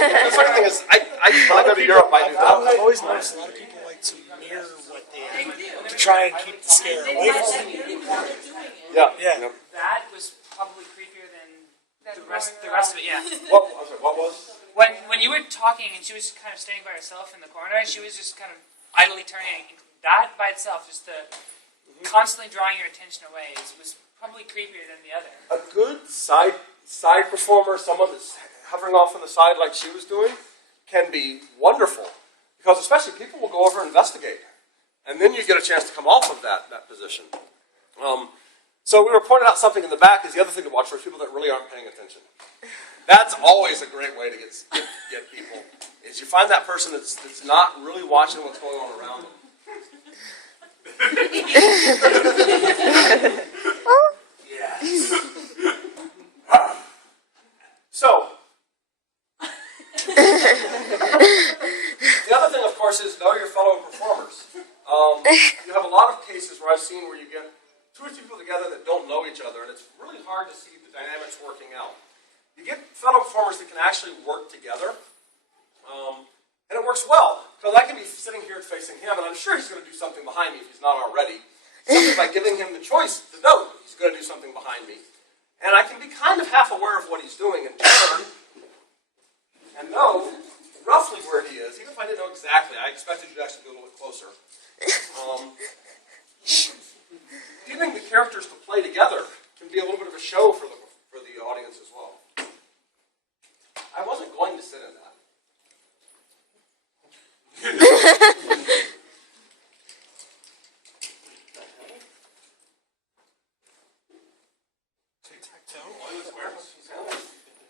The funny thing is, when I go to Europe, I do that. I've always noticed a lot of people like to mirror what they have to try and keep the scare away from them. Yeah. Yeah. That was probably creepier than the rest of it. Yeah. What was? When you were talking and she was kind of standing by herself in the corner, and she was just kind of idly turning. That by itself, just the constantly drawing your attention away, was probably creepier than the other. A good side performer, someone that's hovering off on the side like she was doing, can be wonderful. Because especially people will go over and investigate. And then you get a chance to come off of that position. So we were pointing out something in the back is the other thing to watch for people that really aren't paying attention. That's always a great way to get people, is you find that person that's not really watching what's going on around them. Yes. So, the other thing, of course, is know your fellow performers. You have a lot of cases where I've seen where you get 2 or 3 people together that don't know each other, and it's really hard to see the dynamics working out. You get fellow performers that can actually work together, and it works well. Because I can be sitting here facing him, and I'm sure he's going to do something behind me if he's not already. Simply by giving him the choice to know he's going to do something behind me. And I can be kind of half aware of what he's doing and turn and know roughly where he is, even if I didn't know exactly. I expected you to actually be a little bit closer. Getting the characters to play together can be a little bit of a show for the audience as well. I wasn't going to sit in that.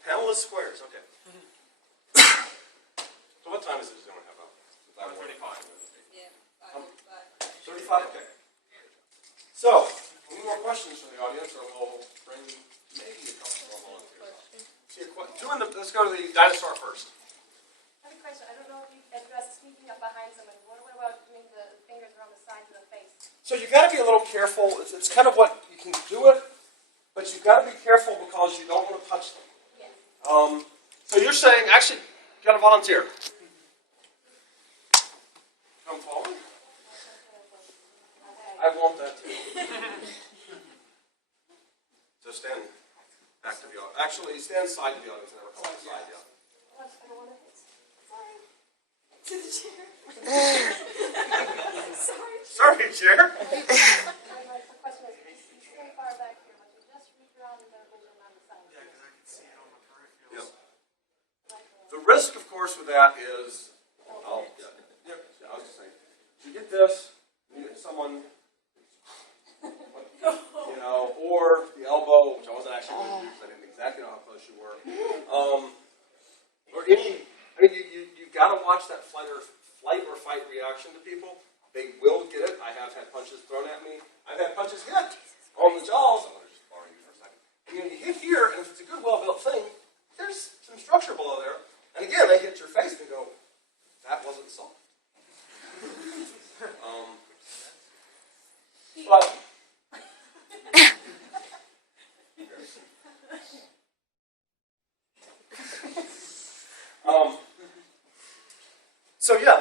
Panelist squares, okay. So what time is it going to have up? 5:45. Yeah, 35, okay. So, any more questions from the audience, or we'll bring maybe a couple more volunteers. Let's go to the dinosaur first. I have a question. I don't know if you addressed sneaking up behind somebody. What about doing the fingers around the sides of the face? So you've got to be a little careful. It's kind of what you can do it, but you've got to be careful because you don't want to touch them. Yes. So you're saying, actually, you got to volunteer. Come forward. I want that too. So stand back to the audience. Actually, stand side to the audience. Never come outside. Yeah. I don't want to. Sorry. To the chair. Sorry. Sorry, chair. My question is, you stay far back here, but you just reach around and then vision on the side. Yeah, because I can see it on my peripherals. Yep. The risk, of course, with that is, I was just saying, you get this, you get someone, or the elbow, which I wasn't actually going to use, I didn't exactly know how close you were. Or you've got to watch that flight or fight reaction to people. They will get it. I have had punches thrown at me. I've had punches hit on the jaws. I'm going to just borrow you for a second. And you hit here, and if it's a good, well-built thing, there's some structure below there. And again, they hit your face and go, that wasn't soft. But so yeah,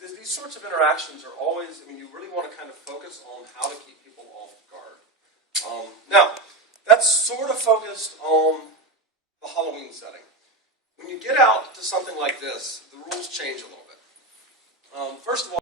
these sorts of interactions are always, you really want to kind of focus on how to keep people off guard. Now, that's sort of focused on the Halloween setting. When you get out to something like this, the rules change a little bit. First of all,